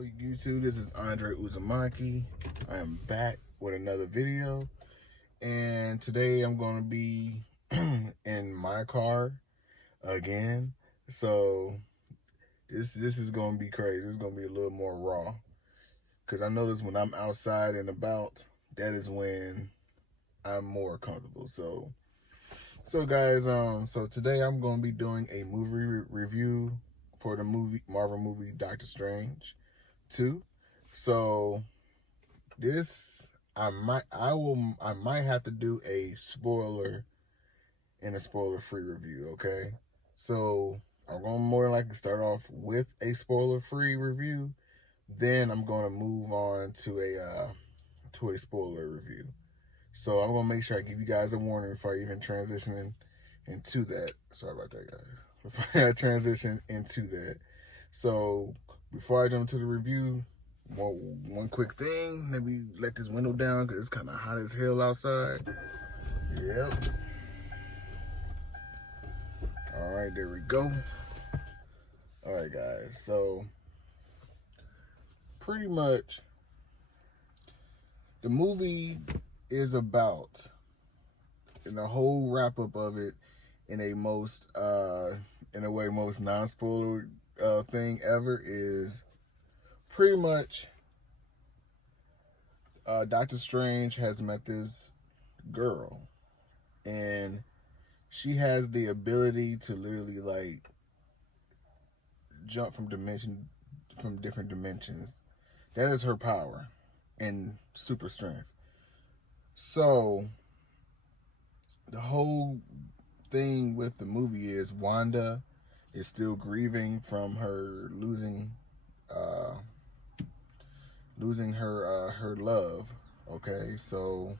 Hello YouTube, this is Andre Uzumaki. I am back with another video, and today I'm going to be in my car again. So this is going to be crazy. It's going to be a little more raw, because I notice when I'm outside and about, that is when I'm more comfortable. So guys, so today I'm going to be doing a movie review for the Marvel movie Doctor Strange 2. So this I might have to do a spoiler and a spoiler-free review, okay? So I'm going to more than likely start off with a spoiler-free review. Then I'm going to move on to a spoiler review. So I'm going to make sure I give you guys a warning before I even transition into that. Sorry about that, guys. Before I transition into that. So before I jump into the review, one quick thing. Let me let this window down because it's kind of hot as hell outside. Yep. All right, there we go. All right, guys. So pretty much the movie is about, and the whole wrap up of it in a most non-spoiler thing ever is pretty much Doctor Strange has met this girl, and she has the ability to literally like jump from different dimensions. That is her power and super strength. So the whole thing with the movie is Wanda is still grieving from her losing her love. Okay, so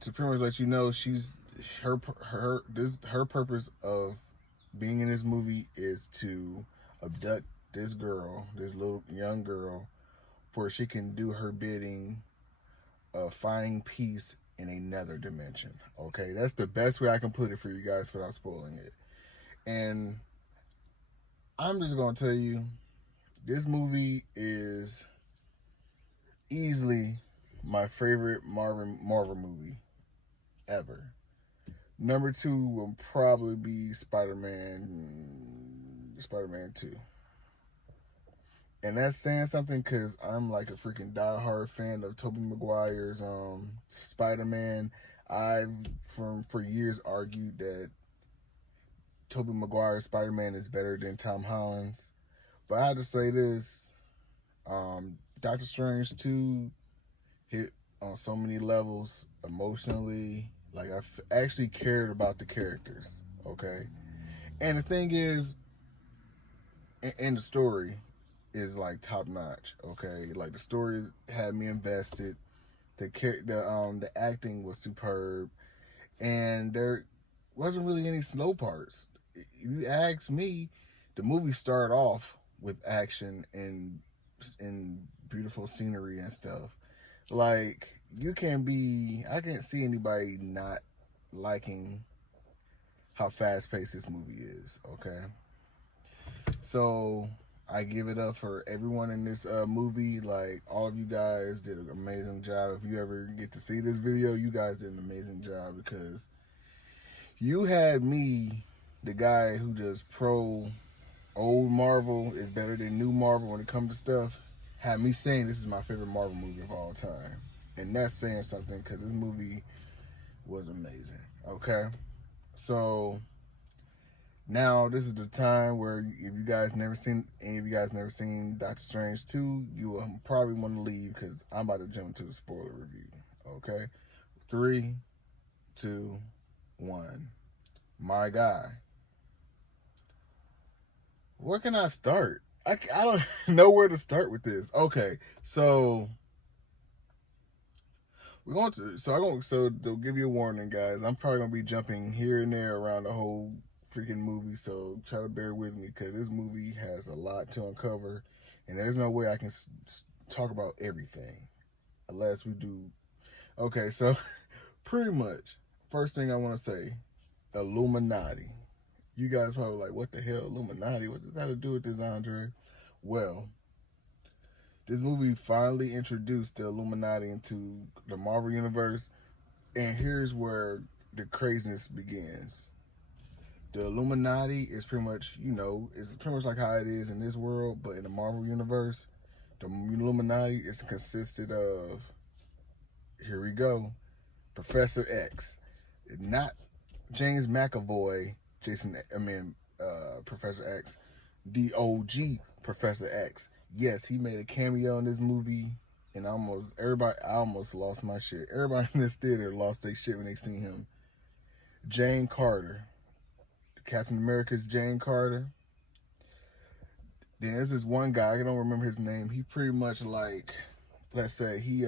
to pretty much let you know, she's her purpose of being in this movie is to abduct this girl, this little young girl, for she can do her bidding of finding peace in another dimension. Okay, that's the best way I can put it for you guys without spoiling it. And I'm just gonna tell you, this movie is easily my favorite Marvel movie ever. Number 2 will probably be Spider-Man 2. And that's saying something, because I'm like a freaking diehard fan of Tobey Maguire's Spider-Man. I've for years argued that Tobey Maguire's Spider-Man is better than Tom Holland's. But I have to say this, Doctor Strange 2 hit on so many levels emotionally. Like, I actually cared about the characters, okay? And the thing is, and the story is like top notch, okay? Like, the story had me invested. The acting was superb, and there wasn't really any slow parts. If you ask me, the movie started off with action and beautiful scenery and stuff. Like, I can't see anybody not liking how fast-paced this movie is, okay? So I give it up for everyone in this movie. Like, all of you guys did an amazing job. If you ever get to see this video, you guys did an amazing job, because you had me, the guy who just old Marvel is better than new Marvel when it comes to stuff, had me saying this is my favorite Marvel movie of all time. And that's saying something, because this movie was amazing, okay? So now this is the time where if you guys never seen Doctor Strange 2, you will probably want to leave, because I'm about to jump into the spoiler review, okay? 3, 2, 1. My guy. Where can I start? I don't know where to start with this. Okay, so to give you a warning, guys, I'm probably gonna be jumping here and there around the whole freaking movie, so try to bear with me, because this movie has a lot to uncover, and there's no way I can talk about everything unless we do. Okay, so pretty much, first thing I want to say, Illuminati. You guys probably like, what the hell, Illuminati? What does that have to do with this, Andre? Well, This movie finally introduced the Illuminati into the Marvel Universe, and here's where the craziness begins. The Illuminati is pretty much, it's pretty much like how it is in this world, but in the Marvel Universe, the Illuminati is consisted of, here we go, Professor X. Not James McAvoy, Professor X, the OG Professor X. Yes, he made a cameo in this movie, and I almost lost my shit. Everybody in this theater lost their shit when they seen him. Jane Carter, Captain America's Jane Carter. Then there's this one guy, I don't remember his name. He pretty much like, let's say he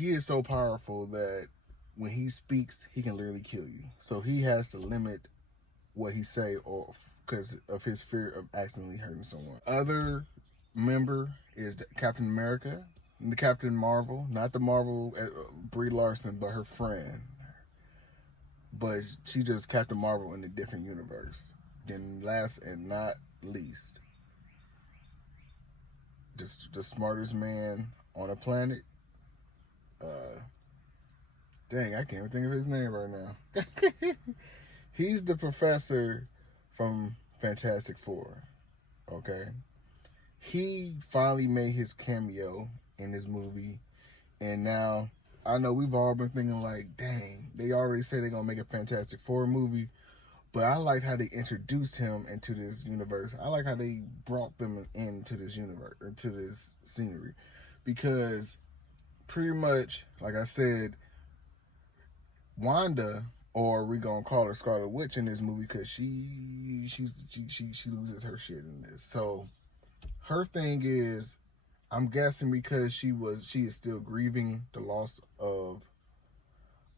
is so powerful that when he speaks, he can literally kill you. So he has to limit what he say or because of his fear of accidentally hurting someone. Other member is Captain America, the Captain Marvel, not the Marvel Brie Larson, but her friend. But she just Captain Marvel in a different universe. Then last and not least, the smartest man on a planet. Dang, I can't even think of his name right now. He's the professor from Fantastic Four. Okay? He finally made his cameo in this movie. And now, I know we've all been thinking like, dang, they already said they're going to make a Fantastic Four movie. But I like how they introduced him into this universe. I like how they brought them into this universe, or to this scenery. Because pretty much, like I said, Wanda, or we gonna call her Scarlet Witch in this movie, because she loses her shit in this. So her thing is, I'm guessing because she is still grieving the loss of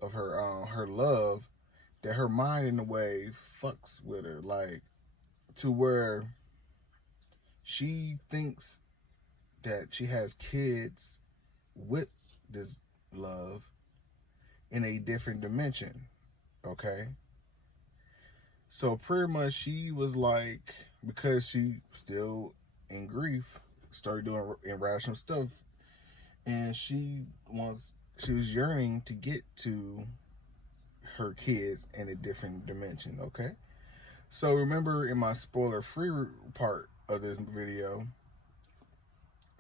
her love, that her mind in a way fucks with her, like to where she thinks that she has kids with this love in a different dimension. Okay, so pretty much she was like, because she still in grief, started doing irrational stuff, and she was yearning to get to her kids in a different dimension. Okay, so remember in my spoiler-free part of this video,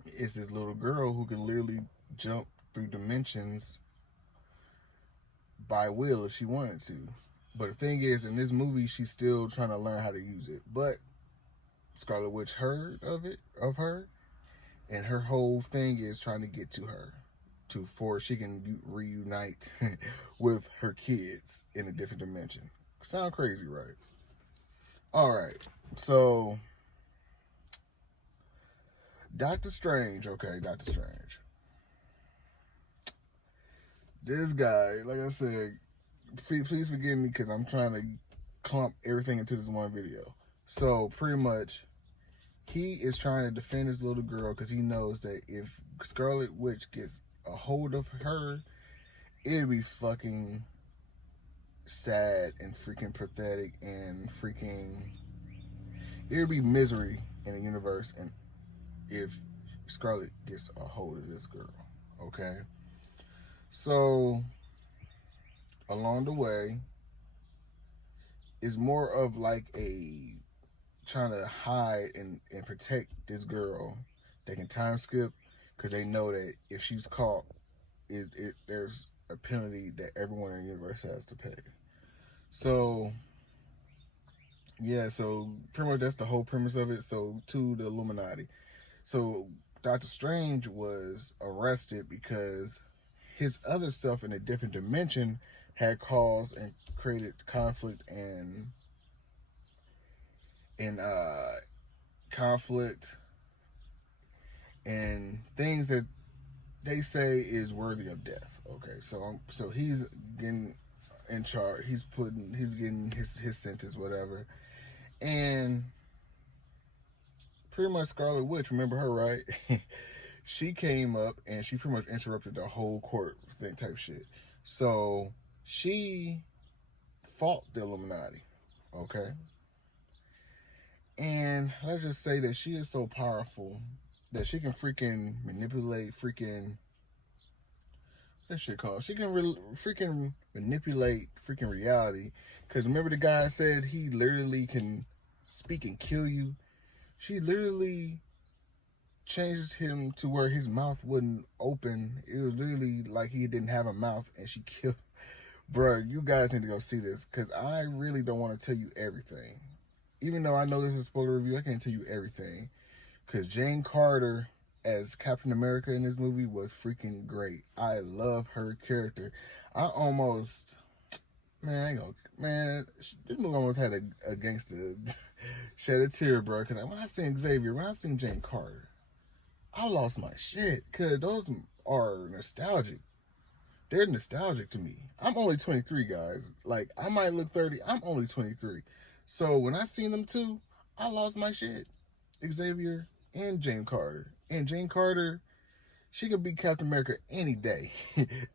is this little girl who can literally jump through dimensions by will if she wanted to. But the thing is, in this movie, she's still trying to learn how to use it. But Scarlet Witch heard of her, and her whole thing is trying to get to her, before she can reunite with her kids in a different dimension. Sound crazy, right? All right, so Doctor Strange. Okay, Doctor Strange. This guy, like I said, please forgive me because I'm trying to clump everything into this one video. So pretty much, he is trying to defend his little girl because he knows that if Scarlet Witch gets a hold of her, it'd be fucking sad and freaking pathetic and it'd be misery in the universe, and if Scarlet gets a hold of this girl. Okay, so along the way is more of like a trying to hide and protect this girl. They can time skip because they know that if she's caught, there's a penalty that everyone in the universe has to pay. So yeah, so pretty much that's the whole premise of it. So to the Illuminati. So Doctor Strange was arrested because his other self in a different dimension had caused and created conflict and things that they say is worthy of death. Okay, so he's getting in charge. He's getting his sentence, whatever, and pretty much Scarlet Witch. Remember her, right? She came up and she pretty much interrupted the whole court thing type shit. So she fought the Illuminati, okay? And let's just say that she is so powerful that she can freaking manipulate that shit called. She can freaking manipulate freaking reality. Because remember the guy said he literally can speak and kill you? She literally changes him to where his mouth wouldn't open. It was literally like he didn't have a mouth, and she killed. Bruh, you guys need to go see this, because I really don't want to tell you everything. Even though I know this is a spoiler review, I can't tell you everything. Because Jane Carter as Captain America in this movie was freaking great. I love her character. I almost, man, I ain't gonna, man, this movie almost had a gangster shed a tear, bro. Because when I seen Xavier, when I seen Jane Carter, I lost my shit. Because those are nostalgic. They're nostalgic to me. I'm only 23, guys. Like, I might look 30. I'm only 23. So when I seen them two, I lost my shit. Xavier and Jane Carter. And Jane Carter, she could be Captain America any day,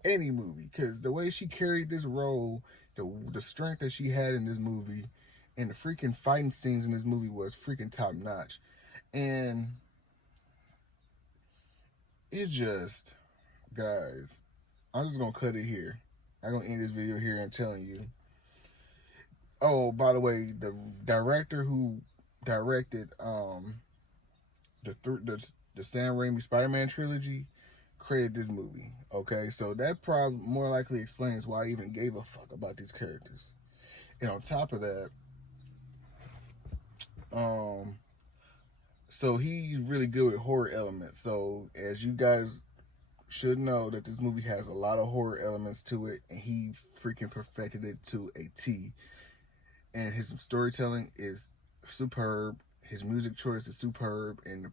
any movie. Because the way she carried this role, the strength that she had in this movie, and the freaking fighting scenes in this movie was freaking top notch. And it just, guys, I'm just going to cut it here. I'm going to end this video here and telling you. Oh, by the way, the director who directed the Sam Raimi Spider-Man trilogy created this movie. Okay, so that probably more likely explains why I even gave a fuck about these characters. And on top of that, so he's really good with horror elements. So as you guys should know, that this movie has a lot of horror elements to it, and he freaking perfected it to a T. And his storytelling is superb. His music choice is superb, and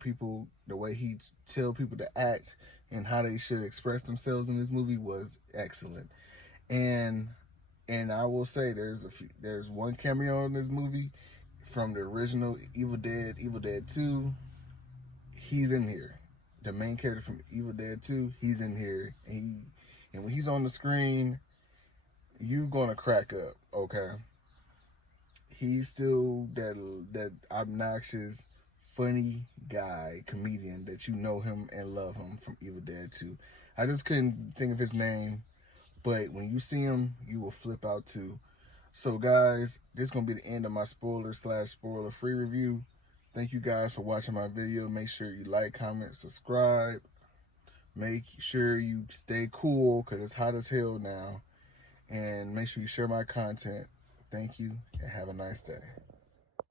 the way he tell people to act and how they should express themselves in this movie was excellent. And I will say there's one cameo in this movie from the original Evil Dead 2. He's in here. The main character from Evil Dead 2, he's in here, and when he's on the screen, you're gonna crack up, okay? He's still that obnoxious, funny guy, comedian that you know him and love him from Evil Dead 2. I just couldn't think of his name, but when you see him, you will flip out too. So guys, this is going to be the end of my spoiler/spoiler-free review. Thank you guys for watching my video. Make sure you like, comment, subscribe. Make sure you stay cool, because it's hot as hell now. And make sure you share my content. Thank you, and have a nice day.